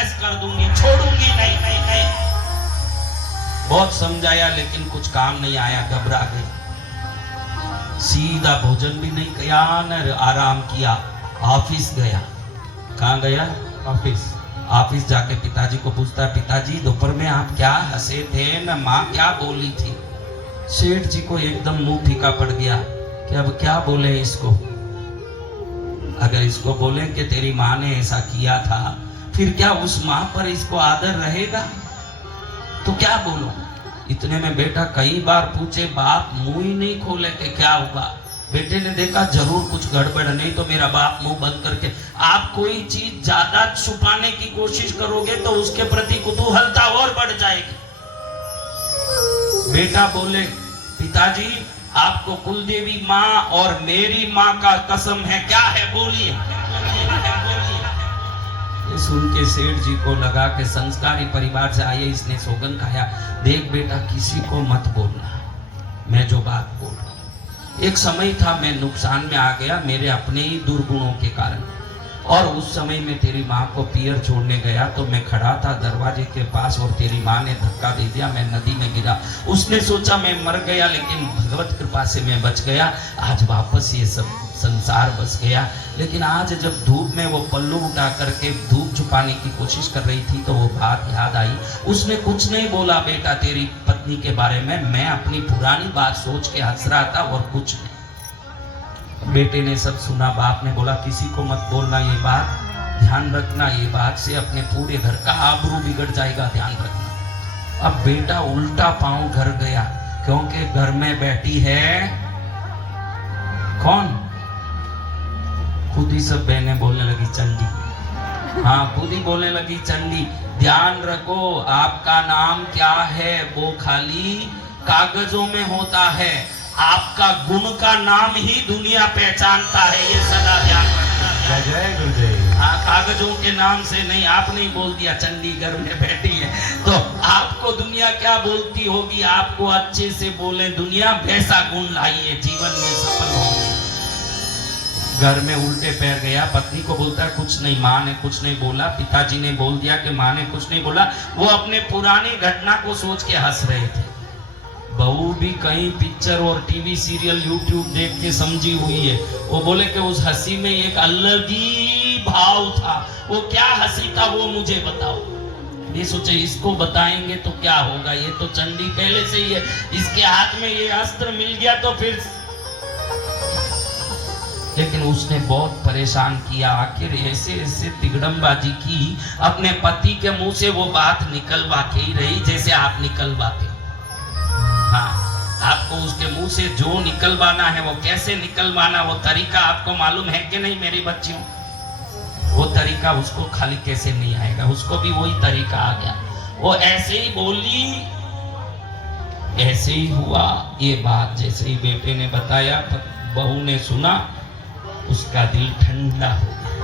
तहस कर दूंगी, छोड़ूंगी नहीं नहीं नहीं। बहुत समझाया लेकिन कुछ काम नहीं आया, घबरा गई। सीधा भोजन भी नहीं किया न आराम किया, ऑफिस गया। कहाँ गया? ऑफिस जाके पिताजी को पूछता, पिताजी दोपहर में आप क्या हंसे थे, न माँ क्या बोली थी? सेठ जी को एकदम मुंह फीका पड़ गया कि अब क्या बोले इसको। अगर इसको बोले कि तेरी माँ ने ऐसा किया था, फिर क्या उस माँ पर इसको आदर रहेगा? तो क्या बोलो? इतने में बेटा कई बार पूछे, बाप मुंह ही नहीं खोले कि क्या होगा। बेटे ने देखा जरूर कुछ गड़बड़, नहीं तो मेरा बाप मुंह बंद करके। आप कोई चीज ज्यादा छुपाने की कोशिश करोगे तो उसके प्रति कुतूहलता और बढ़ जाएगी। बेटा बोले, पिताजी आपको कुलदेवी माँ और मेरी माँ का कसम है, क्या है बोलिए। सुन के सेठ जी को लगा कि संस्कारी परिवार से आए, इसने सौगन खाया, देख बेटा किसी को मत बोलना मैं जो बात बोल रहा हूं। एक समय था मैं नुकसान में आ गया मेरे अपने ही दुर्गुणों के कारण, और उस समय में तेरी माँ को पियर छोड़ने गया तो मैं खड़ा था दरवाजे के पास और तेरी माँ ने धक्का दे दिया, मैं नदी में गिरा। उसने सोचा मैं मर गया, लेकिन भगवत कृपा से मैं बच गया। आज वापस ये सब संसार बस गया। लेकिन आज जब धूप में वो पल्लू उठा करके धूप छुपाने की कोशिश कर रही थी तो वो बात याद आई। उसने कुछ नहीं बोला बेटा तेरी पत्नी के बारे में, मैं अपनी पुरानी बात सोच के हंस रहा था और कुछ नहीं। बेटे ने सब सुना। बाप ने बोला किसी को मत बोलना ये बात, ध्यान रखना, ये बात से अपने पूरे घर का आबरू बिगड़ जाएगा, ध्यान रखना। अब बेटा उल्टा पांव घर गया, क्योंकि घर में बैठी है कौन? खुद ही सब बहनें बोलने लगी चंडी। हाँ, खुद ही बोलने लगी चंडी। ध्यान रखो आपका नाम क्या है वो खाली कागजों में होता है, आपका गुण का नाम ही दुनिया पहचानता है, ये सदा ध्यान रखना। जय गुरुदेव। हाँ, कागजों के नाम से नहीं। आपने बोल दिया चंडीगढ़ में बैठी है, तो आपको दुनिया क्या बोलती होगी? आपको अच्छे से बोले दुनिया, वैसा गुण लाइए, जीवन में सफल होंगे। घर में उल्टे पैर गया, पत्नी को बोलता है कुछ नहीं, माँ ने कुछ नहीं बोला, पिताजी ने बोल दिया कि माँ ने कुछ नहीं बोला। वो अपने पुरानी घटना को सोच के हंस रहे थे। बहू भी कहीं पिक्चर और टीवी सीरियल यूट्यूब देख के समझी हुई है। वो बोले कि उस हंसी में एक अलग ही भाव था। वो क्या हंसी था वो मुझे बताओ। ये सोचे इसको बताएंगे तो क्या होगा, ये तो चंडी पहले से ही है, इसके हाथ में ये अस्त्र मिल गया तो फिर। लेकिन उसने बहुत परेशान किया। आखिर ऐसे ऐसे तिगड़मबाजी की, अपने पति के मुंह से वो बात निकलवा के ही रही जैसे आप निकलवाते। हाँ, आपको उसके मुंह से जो निकलवाना है वो कैसे निकलवाना, वो तरीका आपको मालूम है कि नहीं मेरी बच्चियों? वो तरीका उसको खाली कैसे नहीं आएगा, उसको भी वही तरीका आ गया। वो ऐसे ही बोली, ऐसे ही हुआ। ये बात जैसे ही बेटे ने बताया, बहू ने सुना, उसका दिल ठंडा हो गया।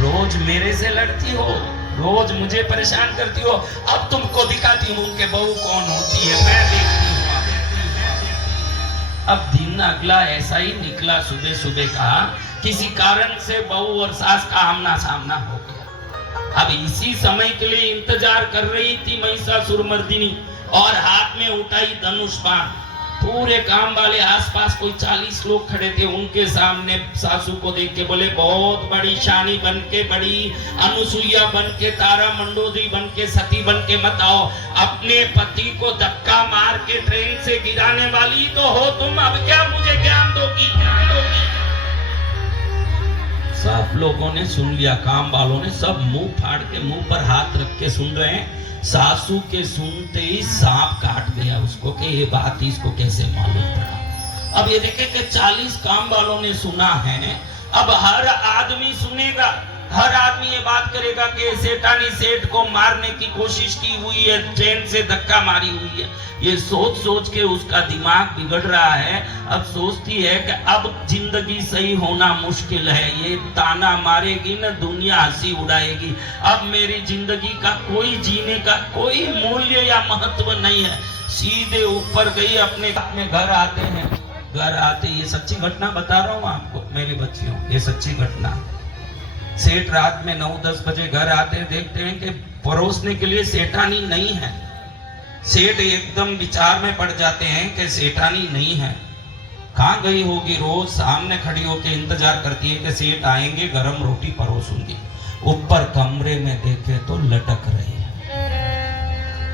रोज मेरे से लड़ती हो, रोज मुझे परेशान करती हो, अब तुमको दिखाती हूँ कि बहू कौन होती है, मैं देखती हूँ। अब दिन अगला ऐसा ही निकला। सुबह सुबह का किसी कारण से बहू और सास का आमना सामना हो गया। अब इसी समय के लिए इंतजार कर रही थी महिषासुरमर्दिनी, और हाथ में उठाई धनुष बाण। पूरे काम वाले आसपास कोई 40 लोग खड़े थे, उनके सामने सासू को देख के बोले, बहुत बड़ी शानी बन के, बड़ी अनुसुईया बन के, तारा मंडोदरी बन के, सती बन के मत आओ। अपने पति को धक्का मार के ट्रेन से गिराने वाली तो हो तुम, अब क्या मुझे ज्ञान दोगी? सब लोगों ने सुन लिया, काम वालों ने सब मुंह फाड़ के मुंह पर हाथ रख के सुन रहे हैं। सासू के सुनते ही सांप काट गया उसको कि ये बात इसको कैसे मालूम पड़ा। अब ये देखे कि 40 काम वालों ने सुना है, अब हर आदमी सुनेगा, हर आदमी ये बात करेगा कि सेठानी सेठ को मारने की कोशिश की हुई है, ट्रेन से धक्का मारी हुई है। ये सोच सोच के उसका दिमाग बिगड़ रहा है। अब सोचती है कि अब जिंदगी सही होना मुश्किल है, ये ताना मारेगी ना दुनिया हंसी उड़ाएगी, अब मेरी जिंदगी का कोई जीने का कोई मूल्य या महत्व नहीं है। सीधे ऊपर गई, अपने में घर आते हैं, घर आते, ये सच्ची घटना बता रहा हूँ आपको मेरी बच्चियों, ये सच्ची घटना। सेठ रात में 9-10 बजे घर आते हैं, देखते हैं कि परोसने के लिए सेठानी नहीं है। सेठ एकदम विचार में पड़ जाते हैं कि सेठानी नहीं है, कहाँ गई होगी। रोज सामने खड़ी होकर इंतजार करती है कि सेठ आएंगे, गरम रोटी परोसूंगी। ऊपर कमरे में देखे तो लटक रही है।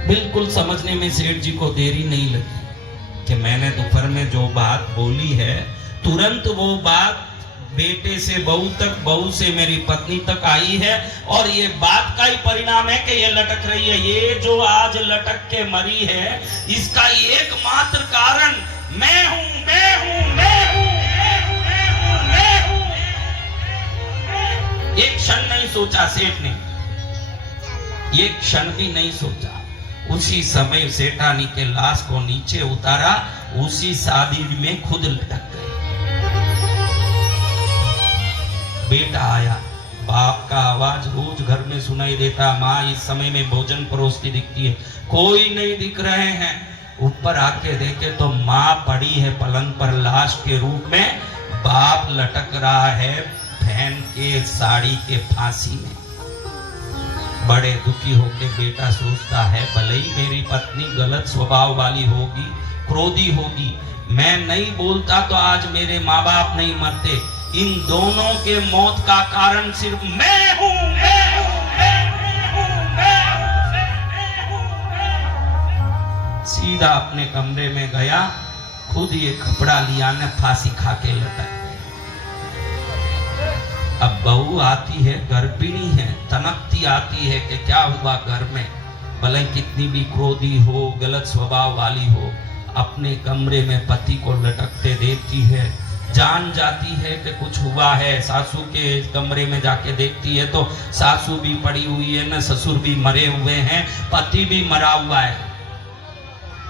बिल्कुल समझने में सेठ जी को देरी नहीं लगी कि मैंने दोपहर में जो बात बोली है, तुरंत वो बात बेटे से बहू तक, बहू से मेरी पत्नी तक आई है, और ये बात का ही परिणाम है कि ये लटक रही है। ये जो आज लटक के मरी है, इसका एकमात्र कारण मैं हूं, मैं हूं, मैं हूं, मैं हूं, मैं हूं, मैं हूं। एक क्षण नहीं सोचा सेठ ने, एक क्षण भी नहीं सोचा। उसी समय सेठानी के लाश को नीचे उतारा, उसी शादी में खुद लटक गए। बेटा आया, बाप का आवाज रोज घर में सुनाई देता, माँ इस समय में भोजन परोसती दिखती है, कोई नहीं दिख रहे हैं। ऊपर आके देखे तो माँ पड़ी है पलंग पर लाश के रूप में, बाप लटक रहा है बहन के साड़ी के फांसी में। बड़े दुखी होके बेटा सोचता है, भले ही मेरी पत्नी गलत स्वभाव वाली होगी, क्रोधी होगी, मैं नहीं बोलता तो आज मेरे माँ बाप नहीं मरते। इन दोनों के मौत का कारण सिर्फ मैं हूं, मैं हूं, मैं हूं, मैं हूं, मैं हूं। सीधा अपने कमरे में गया, खुद ये कपड़ा लिया ने फांसी खा के लटक गए। अब बहू आती है, गर्भिणी है, तनकती आती है कि क्या हुआ घर में, भले कितनी भी क्रोधी हो, गलत स्वभाव वाली हो, अपने कमरे में पति को लटकते देती है। जान जाती है कि कुछ हुआ है, सासू के कमरे में जाके देखती है तो सासू भी पड़ी हुई है न, ससुर भी मरे हुए हैं, पति भी मरा हुआ है।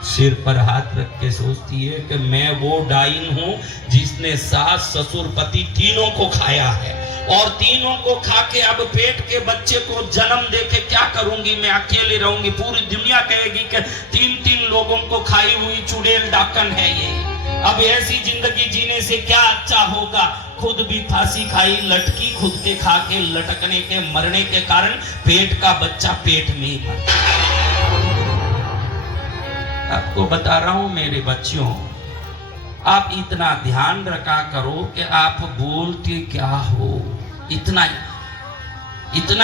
सिर पर हाथ रख के सोचती है कि मैं वो डाइन हूं जिसने सास ससुर पति तीनों को खाया है, और तीनों को खा के अब पेट के बच्चे को जन्म दे के क्या करूंगी, मैं अकेले रहूंगी। पूरी दुनिया कहेगी कि 3-3 लोगों को खाई हुई चुड़ैल डाकन है ये, अब ऐसी जिंदगी जीने से क्या अच्छा होगा। खुद भी फांसी खाई, लटकी, खुद के खा के लटकने के मरने के कारण पेट का बच्चा पेट में ही मर। आपको बता रहा हूं मेरे बच्चों, आप इतना ध्यान रखा करो कि आप बोलते क्या हो, इतना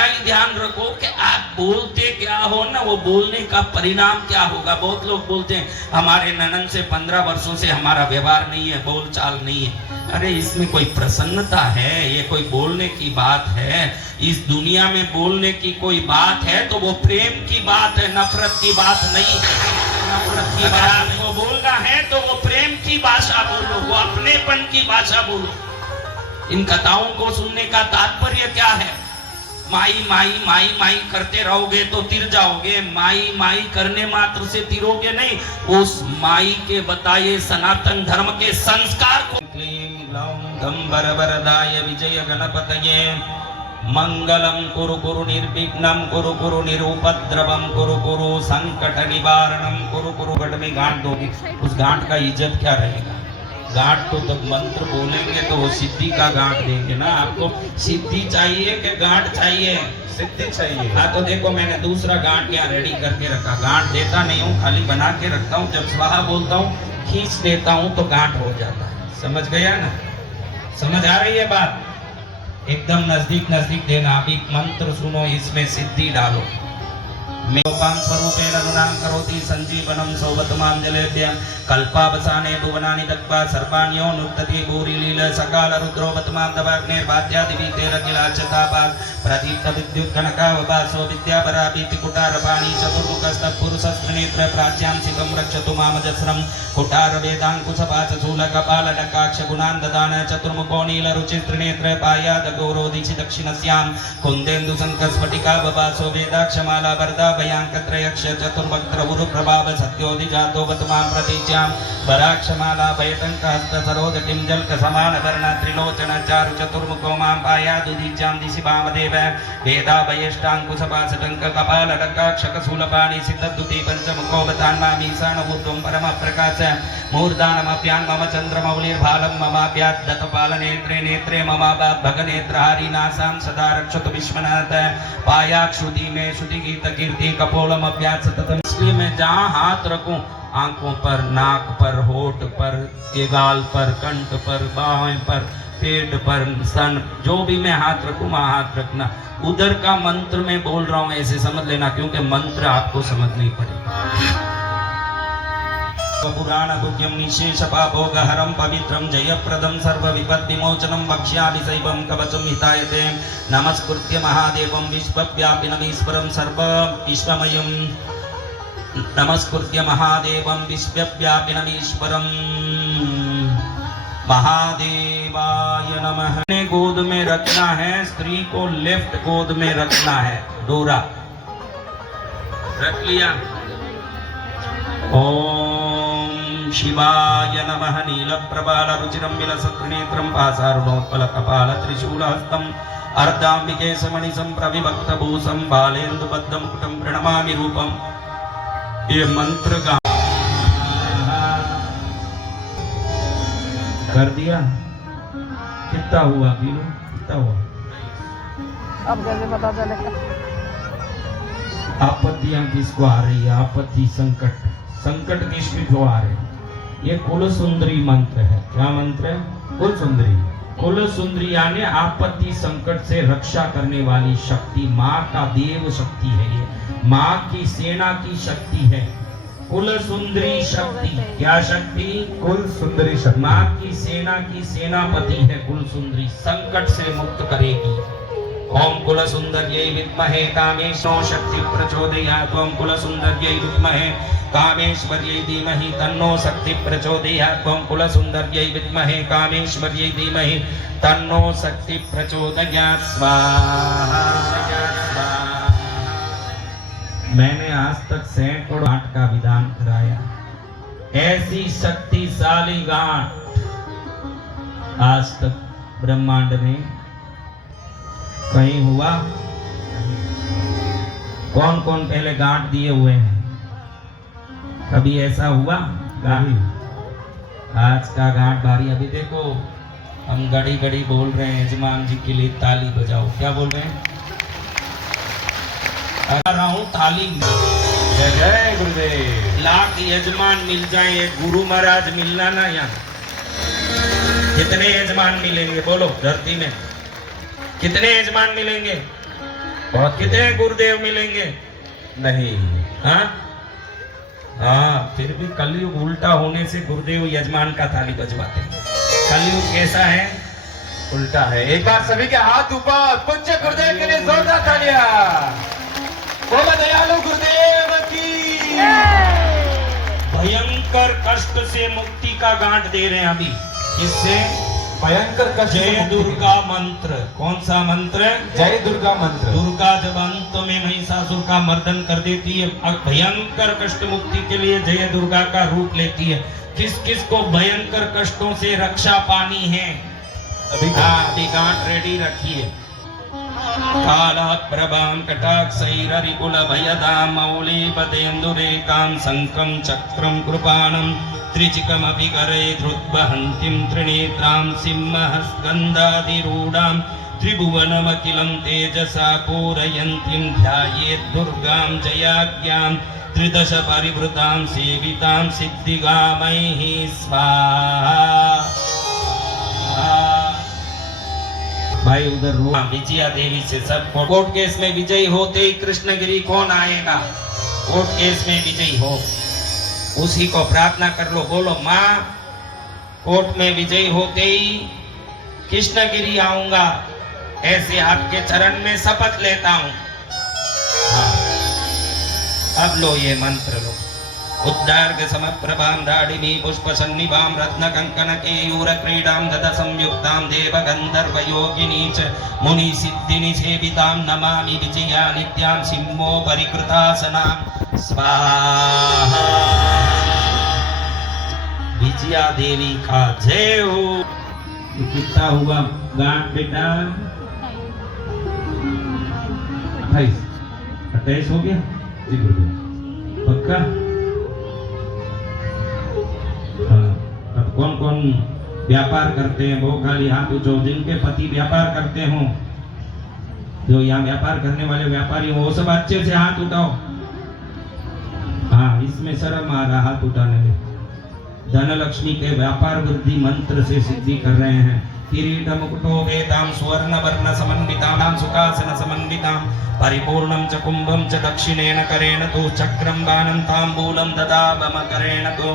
ही ध्यान रखो कि आप बोलते क्या हो ना, वो बोलने का परिणाम क्या होगा। बहुत लोग बोलते हैं हमारे ननद से 15 वर्षों से हमारा व्यवहार नहीं है, बोलचाल नहीं है। अरे इसमें कोई प्रसन्नता है, ये कोई बोलने की बात है। इस दुनिया में बोलने की कोई बात है तो वो प्रेम की बात है, नफरत की बात नहीं है। नफरत की बात वो बोलना है तो वो प्रेम की भाषा बोलो, वो अपनेपन की भाषा बोलो। इन कथाओं को सुनने का तात्पर्य क्या है? माई माई माई माई करते रहोगे तो तिर जाओगे, माई माई करने मात्र से तिरोगे नहीं। उस माई के बताए सनातन धर्म के संस्कार को क्लीं ग्लौं गंबरवरदाय विजय गणपतये मंगलम कुरु कुरु निर्विघ्नं कुरु कुरु निरुपद्रवं कुरु कुरु संकट निवारणं कुरु कुरु। गढ़ में गांठ दोगे, उस गांठ का इज्जत क्या रहेगा? गांठ तो जब मंत्र बोलेंगे तो वो सिद्धि का गांठ देंगे ना। आपको सिद्धि चाहिए कि गांठ चाहिए? सिद्धि चाहिए। हाँ तो देखो मैंने दूसरा गांठ यहाँ रेडी करके रखा। गांठ देता नहीं हूँ, खाली बना के रखता हूँ। जब स्वाहा बोलता हूँ खींच देता हूँ तो गांठ हो जाता है। समझ गया ना? समझ आ रही है बात? एकदम नजदीक नजदीक देना। अभी मंत्र सुनो, इसमें सिद्धि डालो। मेपां स्वरूपेण गुणां करोति संजीवनं सौवतमां जलेभ्यः कल्पावसाने भुवनानि दत्त्वा सर्वाण्यो नुत्तति भूरिलील सकाल रुद्रोवतमां दवाग्नेर्वाद्यादिवीतेरखिलाच्यतापात् प्रदीप्त विद्युत् कनकावभासो विद्यापराभीति कुटारपाणि चतुर्मुखस्तः पुरुषस्त्रिनेत्र प्राच्यां शिवं रक्षतु मामजस्रं कुटार वेदाङ्कुशपाशूलकपालनकाक्ष गुणान् ददान चतुर्मुखो नीलरुचिस्त्रिनेत्र पायाद गौरोदिशि दक्षिणस्यां कुन्देन्दु शङ्खस्फटिकावभासो वेदाक्षमाला वरदा भयांक त्रयक्ष चतुर्वक्त्र उरु प्रभाव सत्योदि जातो वतमां प्रतीच्यां वराक्षमाला भयटंक हस्त सरोज किंजल्क समान वर्ण त्रिलोचन चारु चतुर्मुखो मां पायादुदीच्यां दिशि वामदेव वेदा भयेष्टाङ्कुशपाशटंक कपाल रकाक्षक शूलपाणि सिद्धद्युति पंचमुखोऽवतान्मामीशान ऊर्ध्वं परम प्रकाश मूर्धानमप्यान् मम चन्द्रमौलिर्भालं ममाप्याद्दतपाल नेत्रे नेत्रे ममाबात् भगनेत्रहारी नासां सदा रक्षतु विश्वनाथ पायाक्षुति में श्रुति गीत कीर्ति कपोलमप्यात् सततम्। इसलिए मैं जहाँ हाथ रखूं आंखों पर, नाक पर, होठ पर, के गाल पर, कंठ पर, बाहें पर, पेट पर, स्तन, जो भी मैं हाथ रखूं वहां हाथ रखना। उधर का मंत्र मैं बोल रहा हूं ऐसे समझ लेना, क्योंकि मंत्र आपको समझ नहीं पड़ेगा। पुराण गुह्यम निशेष पापोगहरम पवित्रम जयप्रदम सर्व विपद विमोचनम वक्ष्यामि शैवम कवचम हितायते नमस्कृत्य महादेवम विश्वव्यापिनमीश्वरम सर्व विश्वमयम नमस्कृत्य महादेवम विश्वव्यापिनमीश्वरम महादेवाय नमः। गोद में रखना है, स्त्री को लेफ्ट गोद में रखना है। डोरा रख लिया। ओम शिवाय नमः। नीलप्रबाल रुचिरं विलसत्रिनेत्रं पासारुणोत्पलकपाल त्रिशूलहस्तं अर्धाम्बिके समणिसं प्रविभक्तभूषं बालेन्दुबद्धं कुटं प्रणमामि रूपं। ये मंत्र का कर दिया। कितना हुआ किलो? कितना हुआ? अब कैसे पता चलेगा? आपत्तियां किसको आ रही है? आपत्ति, संकट, संकट किसको आ रहे हैं? ये कुल सुंदरी मंत्र है। क्या मंत्र है? कुल सुंदरी। कुल सुंदरी यानी आपत्ति संकट से रक्षा करने वाली शक्ति, माँ का देव शक्ति है। ये माँ की सेना की शक्ति है। कुल सुंदरी शक्ति। क्या शक्ति? कुल सुंदरी शक्ति। माँ की सेना की सेनापति है कुल सुंदरी। संकट से मुक्त करेगी। ओम कुल सुंदर्यै विद्महे कामेशो शक्ति प्रचोदयात्। ओम कुल सुंदर्यै विद्महे कामेश्वर्यै धीमहि तन्नो शक्ति प्रचोदयात्। ओम कुल सुंदर्यै विद्महे कामेश्वर्यै धीमहि तन्नो शक्ति प्रचोदयात्। स्वाहा। मैंने आज तक सैकड़ों गांठ का विधान कराया। ऐसी शक्तिशाली गांठ आज तक ब्रह्मांड में कहीं हुआ? कौन कौन पहले गांठ दिए हुए हैं? कभी ऐसा हुआ? आज का गांठ भारी। अभी देखो हम घड़ी घड़ी बोल रहे हैं यजमान जी के लिए ताली बजाओ। क्या बोल रहे हैं? रहा हूं ताली। जय जय गुरुदेव। लाख यजमान मिल जाए, एक गुरु महाराज मिलना ना। यहाँ कितने यजमान मिलेंगे? बोलो धरती में कितने यजमान मिलेंगे? बहुत। कितने गुरुदेव मिलेंगे? नहीं। हाँ हाँ, फिर भी कलयुग उल्टा होने से गुरुदेव यजमान का ताली बजवाते हैं। कलयुग कैसा है? उल्टा है। एक बार सभी के हाथ ऊपर, पूज्य गुरुदेव के लिए जोरदार तालियां। बोलो दयालु गुरुदेव की। भयंकर कष्ट से मुक्ति का गांठ दे रहे हैं अभी। इससे भयंकर कष्ट। जय दुर्गा मंत्र। कौन सा मंत्र? जय दुर्गा मंत्र। दुर्गा जब अंत में महिषासुर का मर्दन कर देती है, भयंकर कष्ट मुक्ति के लिए जय दुर्गा का रूप लेती है। किस किस को भयंकर कष्टों से रक्षा पानी है? अभी गांठ रेडी रखिए। काला प्रभां कटाक्षैररिकुल भयदां मौलिपतेन्दुरेकां शङ्खं चक्रं कृपाणं त्रिचिकमपि करे धृद्वहन्तीं त्रिनेत्रां सिंहस्कन्धादिरूढां त्रिभुवनमखिलं तेजसा पूरयन्तीं ध्यायेत् दुर्गां जयाज्ञां त्रिदश परिवृतां सेवितां सिद्धिगामैः स्वाहा। भाई उधर विजया देवी से सब कोर्ट केस में विजयी होते ही कृष्णगिरी कौन आएगा? कोर्ट केस में विजयी हो उसी को प्रार्थना कर लो। बोलो माँ कोर्ट में विजयी होते ही कृष्णगिरी आऊंगा, ऐसे आपके चरण में शपथ लेता हूं। हाँ अब लो ये मंत्र लो। उद्दार्ग समप्रभां दाडिमी पुष्पसन्निभां रत्नकङ्कणकेयूर क्रीडां दद संयुक्तां देवगन्धर्वयोगिनी च मुनिसिद्धिनि सेवितां नमामि विजया नित्यां सिंहो परिकृतासनां स्वाहा। विजया देवी का जय हो। कितना हुआ गांठ बेटा? 28 हो गया जी गुरुदेव पक्का? हाँ, अब कौन कौन व्यापार करते हैं वो खाली हाथ उठाओ। जिनके पति व्यापार करते हो, जो यहाँ व्यापार करने वाले व्यापारी हो, वो सब अच्छे से हाथ उठाओ। हाँ, इसमें शर्म आ रहा हाथ उठाने में। धनलक्ष्मी के व्यापार वृद्धि मंत्र से सिद्धि कर रहे हैं। किरीट मुकुटो वेदाम सुवर्ण वर्ण समन्वितां सुखासन समन्वितां परिपूर्णं च कुंभं च दक्षिणेन करेण तो चक्रं बाणं ताम्बूलं ददावमकरेण तो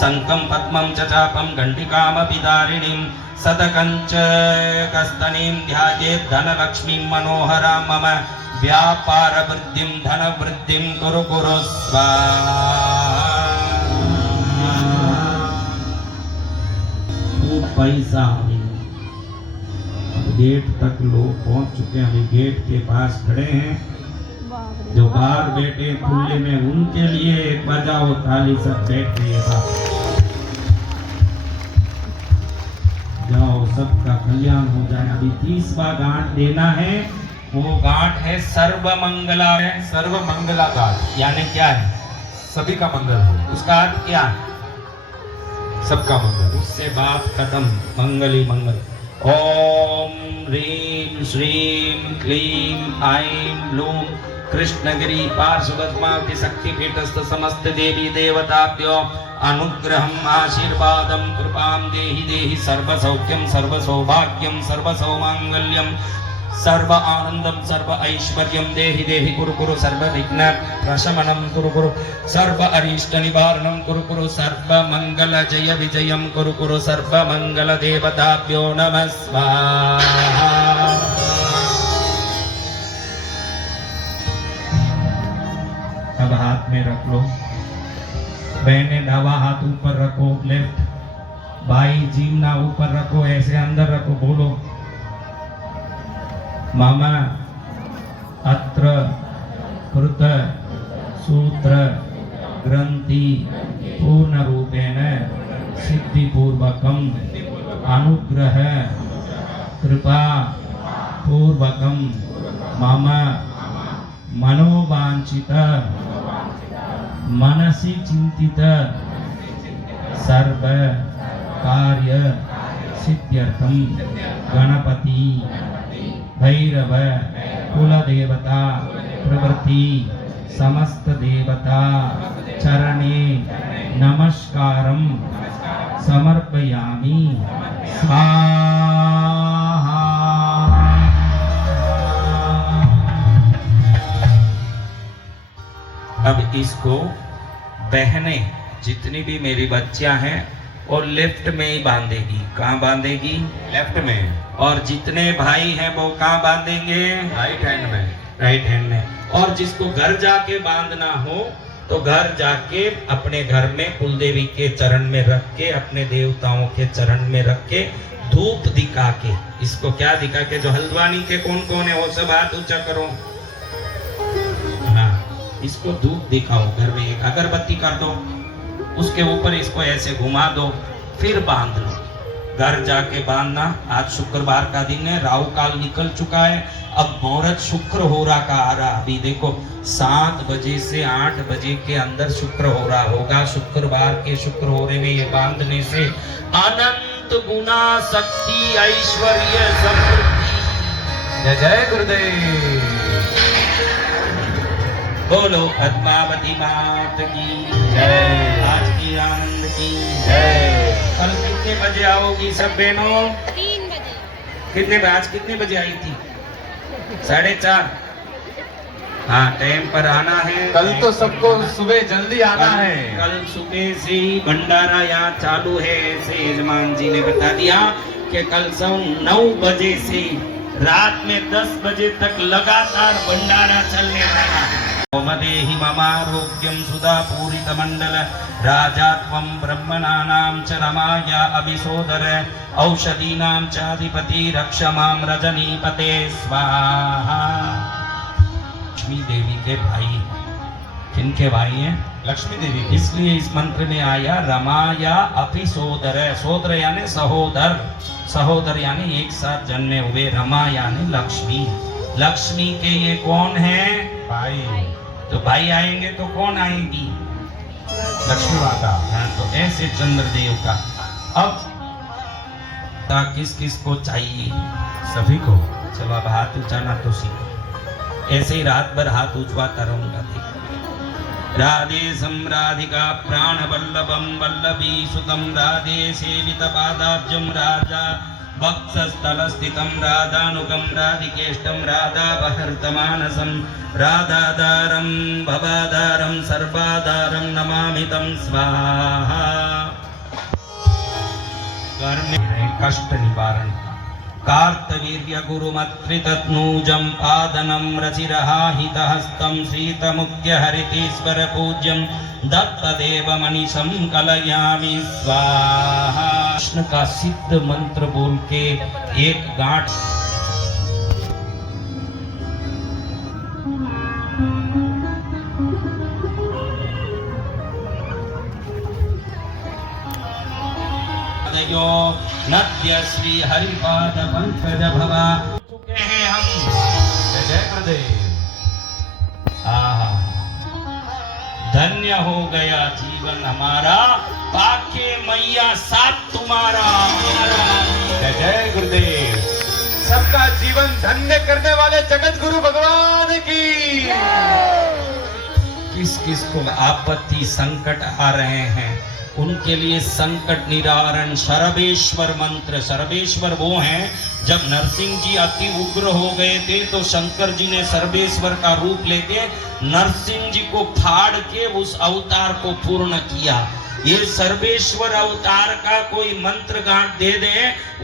शङ्खं पद्मं च चापं घण्टिकामपि दारिणीं सदकञ्च कस्तनीं ध्यायेत् धनलक्ष्मीं मनोहरां मम व्यापार वृद्धिं धन वृद्धिं कुरु कुरु स्वाहा। पैसा गेट तक लोग पहुंच चुके हैं। अभी गेट के पास खड़े हैं। जो बाहर बैठे खुले में उनके लिए एक बजाओ ताली सब बैठ गए। जाओ, सबका कल्याण हो जाए। अभी 30वां गांठ देना है। वो गांठ है सर्वमंगला है। सर्वमंगला गांठ यानी क्या है? सभी का मंगल हो। उसका अर्थ क्या है? सबका मंगल। उससे बात खत्म। मंगल ही मंगल। ओम ह्रीं श्रीं क्लीं ऐं लूं कृष्णगिरी पार्श्वपद्मावती शक्तिपीठस्थ समस्त देवी देवताभ्यो अनुग्रहम् आशीर्वादं कृपां देहि देहि सर्वसौख्यं सर्वसौभाग्यं सर्वसौमांगल्यं सर्व आनंदम सर्व ऐश्वर्यं देहि देहि कुरु कुरु सर्व विघ्न प्रशमनं कुरु कुरु सर्व अरिष्ट निवारणं कुरु कुरु सर्व मंगल जय विजयं कुरु कुरु सर्व मंगल देवताभ्यो नमः स्वाहा। अब हाथ में रख लो। बहने दावा हाथ ऊपर रखो लेफ्ट, भाई जीवना ऊपर रखो, ऐसे अंदर रखो। बोलो मम अत्र कृत सूत्र ग्रंथि पूर्ण रूपेण सिद्धिपूर्वकम अनुग्रह कृपा पूर्वकम मम मनोवांछित मनसि चिंतित सर्व कार्य सिद्ध्यर्थम गणपति भैरव कुल देवता प्रवृत्ति समस्त देवता चरणे नमस्कारं समर्पयामि स्वाहा। अब इसको बहनें जितनी भी मेरी बच्चियां हैं और लेफ्ट में ही बांधेगी। कहाँ बांधेगी? लेफ्ट में। और जितने भाई हैं वो कहाँ बांधेंगे? राइट हैंड में। राइट हैंड में। और जिसको घर जाके बांधना हो तो घर जाके अपने घर में कुलदेवी के चरण में रख के, अपने देवताओं के चरण में रख के धूप दिखा के, इसको क्या दिखा के, जो हल्द्वानी के कौन कौन है वो सब हाथ ऊंचा करो। हाँ, इसको धूप दिखाओ। घर में एक अगरबत्ती कर दो, उसके ऊपर इसको ऐसे घुमा दो, फिर बांध लो। घर जाके बांधना। आज शुक्रवार का दिन है, राहु काल निकल चुका है। अब मुहूर्त शुक्र होरा का आ रहा। अभी देखो 7 बजे से 8 बजे के अंदर शुक्र होरा होगा। शुक्रवार के शुक्र होरे में ये बांधने से अनंत गुना शक्ति ऐश्वर्य समृद्धि। जय जय गुरुदेव। बोलो पद्मावती मात की जय। आज की आनंद की जय। कल कितने बजे आओगी सब बहनों? 3 बजे। कितने बजे? आज कितने बजे आई थी? 4:30। हाँ, टाइम पर आना है। कल तो सबको सुबह जल्दी आना है। कल सुबह से ही भंडारा यहाँ चालू है। ऐसे यजमान जी ने बता दिया कि कल सब 9 बजे से रात में 10 बजे तक लगातार भंडारा चलने वाला है। मदेहि ममारोग्यं सुधापूरितमण्डल राजा त्वं ब्रह्मणानां च रमाया अभिसोदर औषधीनां चाधिपति रक्ष मां रजनीपते स्वाहा। लक्ष्मी देवी के भाई, किनके भाई हैं? लक्ष्मी देवी की। इसलिए इस मंत्र में आया रमाया अपि सोदर। सोदर यानी सहोदर, सहोदर यानी एक साथ जन्मे हुए। रमा यानी लक्ष्मी। लक्ष्मी के ये कौन है? भाई। तो भाई आएंगे तो कौन आएंगी? लक्ष्मी माता। हाँ, तो ऐसे चंद्रदेव का। अब किस किस को चाहिए? सभी को। चलो अब हाथ उठाना तो सीखो। ऐसे ही रात भर हाथ उठवाता रहूंगा। देखो, राधे संराधिका प्राण वल्लभम वल्लभी सुतम राधे सेवित पादाब्जम राजा वक्षस्थल स्थितं राधानुगं राधिकेष्टं राधा बहर्तमानसं राधाधारं भवाधारं सर्वाधारं नमामि तं स्वाहा। घर में कष्ट निवारण का कार्तवीर्य गुरुमत्रितत्नूजं पादनं रचिरहाहितहस्तं श्रीतमुख्य हरितीश्वर पूज्यं दत्तदेव मनीषं कलयामि स्वाहा। कृष्ण का सिद्ध मंत्र बोल के एक गांठ नद्य श्री हरिपाद पंकज भवा चुके हैं हम। जय जय गुरुदेव। आहा, धन्य हो गया जीवन हमारा, पाके मैया साथ तुम्हारा। जय जय गुरुदेव। सबका जीवन धन्य करने वाले जगत गुरु भगवान की। किस किस को आपत्ति संकट आ रहे हैं उनके लिए संकट निवारण सर्वेश्वर मंत्र। सर्वेश्वर वो हैं, जब नरसिंह जी अति उग्र हो गए थे तो शंकर जी ने सर्वेश्वर का रूप लेके नरसिंह जी को फाड़ के उस अवतार को पूर्ण किया। ये सर्वेश्वर अवतार का कोई मंत्र गांठ दे दे,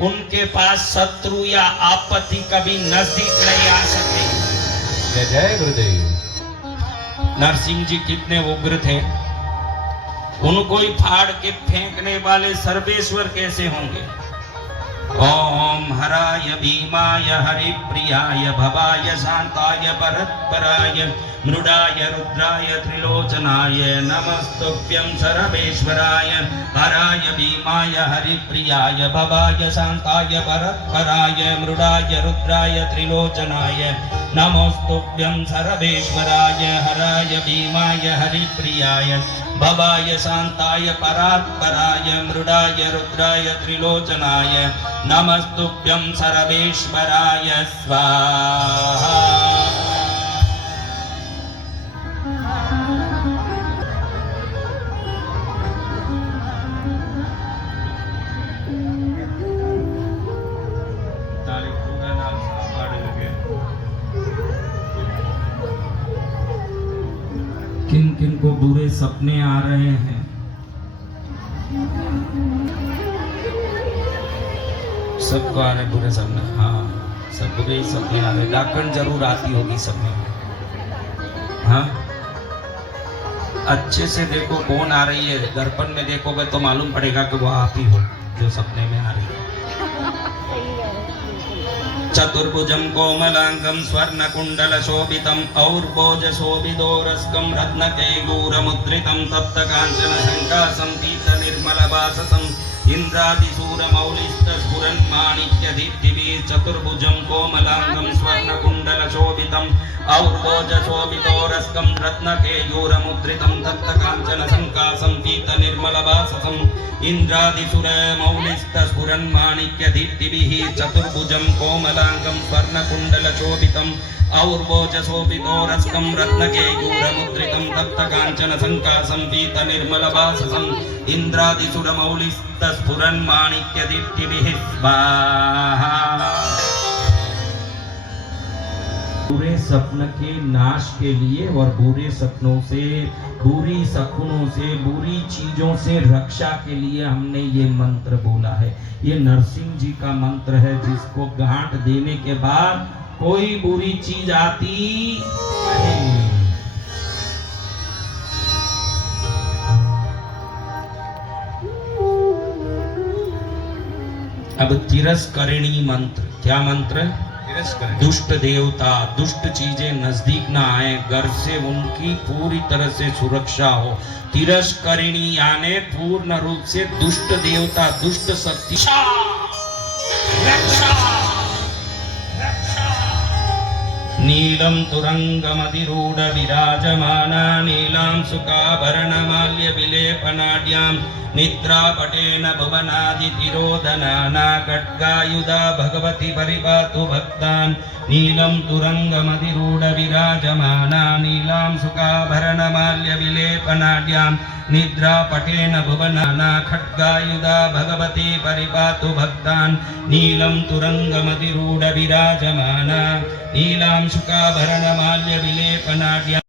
उनके पास शत्रु या आपत्ति कभी नजदीक नहीं आ सके। जय जय गुरुदेव। नरसिंह जी कितने उग्र थे, उनको ही फाड़ के फेंकने वाले सर्वेश्वर कैसे होंगे? ओम हराय भीमाय हरिप्रियाय भवाय शांताय भरतपराय मृडाय रुद्राय त्रिलोचनाय नमस्तुभ्यं सर्वेश्वराय। हराय भीमाय हरिप्रियाय भवाय शांताय भरतपराय मृडाय रुद्राय त्रिलोचनाय नमस्तुभ्यं सर्वेश्वराय। हराय भीमाय हरिप्रियाय भवाय शांताय परात्पराय मृडाय रुद्राय त्रिलोचनाय नमस्तुभ्यं सर्वेश्वराय स्वाहा। किन किन को बुरे सपने आ रहे हैं? सबको आ रहे बुरे सपने। हाँ, सब बुरे ही सपने आ रहे। डाकण जरूर आती होगी सपने में। हाँ, अच्छे से देखो कौन आ रही है। दर्पण में देखोगे तो मालूम पड़ेगा कि वो आप ही हो जो सपने में आ रही है। चतुर्भुजं कोमलांगं स्वर्णकुंडल शोभितं और्भोज शोभितोरस्कं रत्नकेयूरमुद्रितं तप्तकाञ्चन शङ्कासं पीतनिर्मलवाससं इन्द्रादिशूरमौलिस्तस्फुरन् माणिक्यदीप्तिभिः। चतुर्भुजं कोमलांगं स्वर्णकुंडल शोभितं और्भोज शोभितोरस्कं रत्नकेयूरमुद्रितं तप्तकाञ्चन शङ्कासं पीतनिर्मलवाससं इन्द्रादिशूरमौलिस्तस्फुरन् माणिक्यदीप्तिभिः। चतुर्भुजं कोमलांगं स्वर्णकुंडलशोभितं और्भोजशोभितोरस्कं रत्नकेयूरमुद्रितं तप्तकाञ्चन शङ्कासं पीतनिर्मलवाससं इन्द्रादिशूरमौलिस्तस्फुरन् माणिक्यदीप्तिभिः स्वाहा। बुरे सपन के नाश के लिए और बुरे सपनों से, बुरी सपनों से, बुरी चीजों से रक्षा के लिए हमने ये मंत्र बोला है। ये नरसिंह जी का मंत्र है, जिसको गांठ देने के बाद कोई बुरी चीज आती नहीं। अब तिरस्करिणी मंत्र, क्या मंत्र? तिरस्करण। दुष्ट देवता, दुष्ट चीजें नजदीक ना आए, घर से उनकी पूरी तरह से सुरक्षा हो। तिरस्करिणी यानी पूर्ण रूप से दुष्ट देवता, दुष्ट शक्ति रक्षा। नीलम तुरंगमधिरूढ़ विराजमाना नीलां सुखाभरणमाल्य विलेपनाढ्यां निद्रापटेन भुवनादितिरोधनाना खड्गायुधा भगवती परिपातु भक्तान्। नीलं तुरंगमधिरूढ़ विराजमाना नीलां सुखाभरणमाल्य विलेपनाढ्यां निद्रापटेन भुवनाना खड्गायुधा भगवती परिपातु भक्तान्। नीलं तुरंगमधिरूढ़ विराजमाना नीलां शुकाभरणमाल्य विलेपनाढ्यां